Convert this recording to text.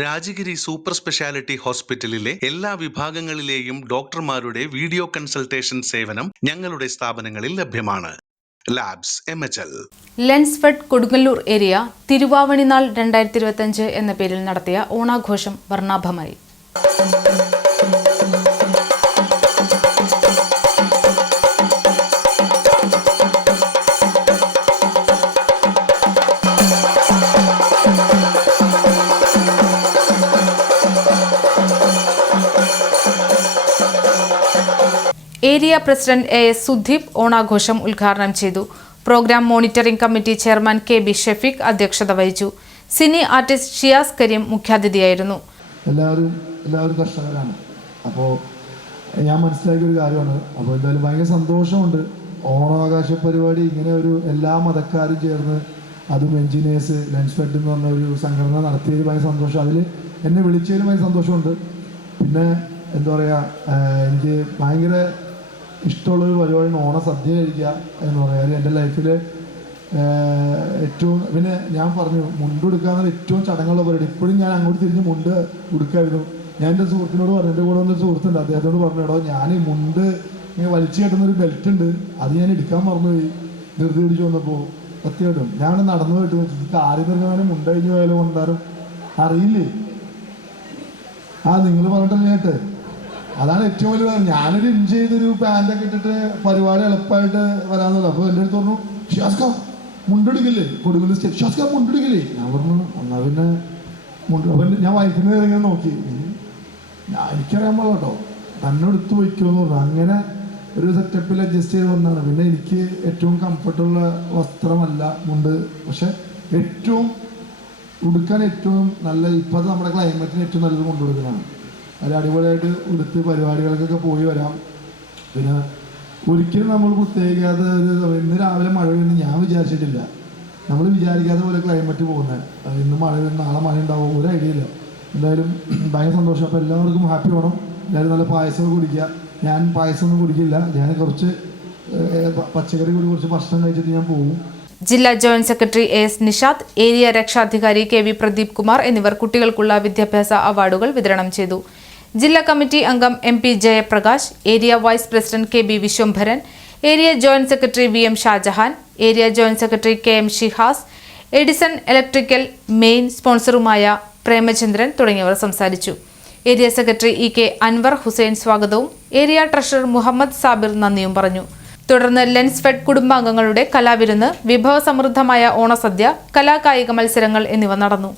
Rajagiri super speciality ഹോസ്പിറ്റലിലെ എല്ലാ വിഭാഗങ്ങളിലെയും ഡോക്ടർമാരുടെ വീഡിയോ കൺസൾട്ടേഷൻ സേവനം ഞങ്ങളുടെ സ്ഥാപനങ്ങളിൽ ലഭ്യമാണ്. Labs M H L. Lensfed Kodungallur area Thiruvavaninal രണ്ടായിരത്തി ഇരുപത്തഞ്ച് എന്ന പേരിൽ നടത്തിയ ഓണാഘോഷം വർണാഭമായി. Area president A S Sudheep ഓണാഘോഷം ഉദ്ഘാടനം ചെയ്തു. Programme monitoring committee chairman K B Shefeeq അധ്യക്ഷത വഹിച്ചു. സിനി ആർട്ടിസ്റ്റ് ഷിയാസ് കരീം മുഖ്യാതിഥിയായിരുന്നു. എല്ലാവരും എല്ലാവരും കർഷകരാണ്. അപ്പോൾ ഞാൻ മനസ്സിലാക്കിയ ഒരു കാര്യമാണ്. അപ്പോൾ എന്തായാലും ഭയങ്കര സന്തോഷമുണ്ട്. ഓണാവകാശ പരിപാടി ഇങ്ങനെ ഒരു എല്ലാ മതക്കാരും ചേർന്ന് അതും എൻജിനീയേഴ്സ് ലെൻസ് ഫെഡ് എന്ന് പറഞ്ഞ ഒരു സംഘടന നടത്തിയതിൽ ഭയങ്കര സന്തോഷം. അതിൽ എന്നെ വിളിച്ചതിൽ ഭയങ്കര സന്തോഷമുണ്ട്. പിന്നെ എന്താ പറയുക എനിക്ക് ഭയങ്കര ഇഷ്ടമുള്ളൊരു പരിപാടിയാണ് ഓണ സദ്യ കഴിക്കുക എന്ന് പറയുക എന്റെ ലൈഫിൽ ഏറ്റവും പിന്നെ ഞാൻ പറഞ്ഞു മുണ്ട് എടുക്കാന്ന് ഏറ്റവും ചടങ്ങുള്ള പരിപാടി. ഇപ്പോഴും ഞാൻ അങ്ങോട്ട് തിരിഞ്ഞ് മുണ്ട് ഉടുക്കായിരുന്നു. ഞാൻ എന്റെ സുഹൃത്തിനോട് പറഞ്ഞു എന്റെ കൂടെ വന്നൊരു സുഹൃത്തുണ്ട് അദ്ദേഹത്തോട് പറഞ്ഞു എടോ ഞാൻ ഈ മുണ്ട് ഇങ്ങനെ വലിച്ചു കെട്ടുന്ന ഒരു ബെൽറ്റ് ഉണ്ട്. അത് ഞാൻ എടുക്കാൻ മറന്നുപോയി. ധൃതി പിടിച്ചു വന്നപ്പോൾ സത്യമായിട്ടും ഞാൻ നടന്നു പോയിട്ട് കാര്യം ആരും മുണ്ട് കഴിഞ്ഞ് പോയാലും കൊണ്ടാരും അറിയില്ലേ? ആ നിങ്ങൾ പറഞ്ഞിട്ടല്ലേ കേട്ട്? അതാണ് ഏറ്റവും വലിയ ഞാനൊരു ഇഞ്ച് ചെയ്തൊരു പാന്റൊക്കെ ഇട്ടിട്ട് പരിപാടി എളുപ്പമായിട്ട് വരാന്നുള്ളത്. അപ്പോൾ എന്റെ അടുത്ത് പറഞ്ഞു ഷിയാസ്ക മുണ്ടെടുക്കില്ലേ? സ്റ്റെപ്പ് ഷിയാസ്ക മുണ്ടെടുക്കില്ലേ? ഞാൻ പറഞ്ഞു എന്നാൽ പിന്നെ മുണ്ട് അപ്പം ഞാൻ വൈഫിനെ ഇങ്ങനെ നോക്കി. ഞാൻ എനിക്കറിയാൻ പാടില്ല കേട്ടോ. തന്നെ എടുത്ത് വയ്ക്കുമെന്ന് പറഞ്ഞു. അങ്ങനെ ഒരു സെറ്റപ്പിൽ അഡ്ജസ്റ്റ് ചെയ്ത് വന്നതാണ്. പിന്നെ എനിക്ക് ഏറ്റവും കംഫർട്ടുള്ള വസ്ത്രമല്ല മുണ്ട്. പക്ഷെ ഏറ്റവും ഉടുക്കാൻ ഏറ്റവും നല്ല ഇപ്പോഴത്തെ നമ്മുടെ ക്ലൈമറ്റിന് ഏറ്റവും നല്ലത് കൊണ്ടുകൊടുക്കുന്നതാണ് അത് അടിപൊളിയായിട്ട് ഉടുത്ത് പരിപാടികൾക്കൊക്കെ പോയി വരാം. പിന്നെ ഒരിക്കലും നമ്മൾ പ്രത്യേകിക്കാതെ ഒരു ഇന്ന് രാവിലെ മഴ വീണ് ഞാൻ വിചാരിച്ചിട്ടില്ല. നമ്മൾ വിചാരിക്കാത്ത പോലെ ക്ലൈമറ്റ് പോകുന്നത് ഇന്ന് മഴ വീണ് നാളെ മഴ ഉണ്ടാവും ഒരു ഐഡിയ ഇല്ല. എന്തായാലും ഭയങ്കര സന്തോഷം. അപ്പോൾ എല്ലാവർക്കും ഹാപ്പി വേണം എല്ലാവരും നല്ല പായസം കുടിക്കുക. ഞാൻ പായസം ഒന്നും കുടിക്കില്ല. ഞാൻ കുറച്ച് പച്ചക്കറി കൂടി കുറച്ച് ഭക്ഷണം കഴിച്ചിട്ട് ഞാൻ പോകും. ജില്ലാ joint secretary A S Nishad area രക്ഷാധികാരി കെ വി പ്രദീപ് കുമാർ എന്നിവർ കുട്ടികൾക്കുള്ള വിദ്യാഭ്യാസ അവാർഡുകൾ വിതരണം ചെയ്തു. ജില്ലാ കമ്മിറ്റി അംഗം M P Jayaprakash area vice president K B Vishwambharan area joint secretary V M Shajahan area joint secretary K M Shihas Edison electrical main സ്പോൺസറുമായ Premachandran തുടങ്ങിയവർ സംസാരിച്ചു. Area secretary E K Anwar Hussain സ്വാഗതവും area treasurer Muhammad Sabir നന്ദിയും പറഞ്ഞു. തുടർന്ന് lens fed കുടുംബാംഗങ്ങളുടെ കലാവിരുന്ന് വിഭവസമൃദ്ധമായ ഓണസദ്യ കലാകായിക മത്സരങ്ങൾ എന്നിവ നടന്നു.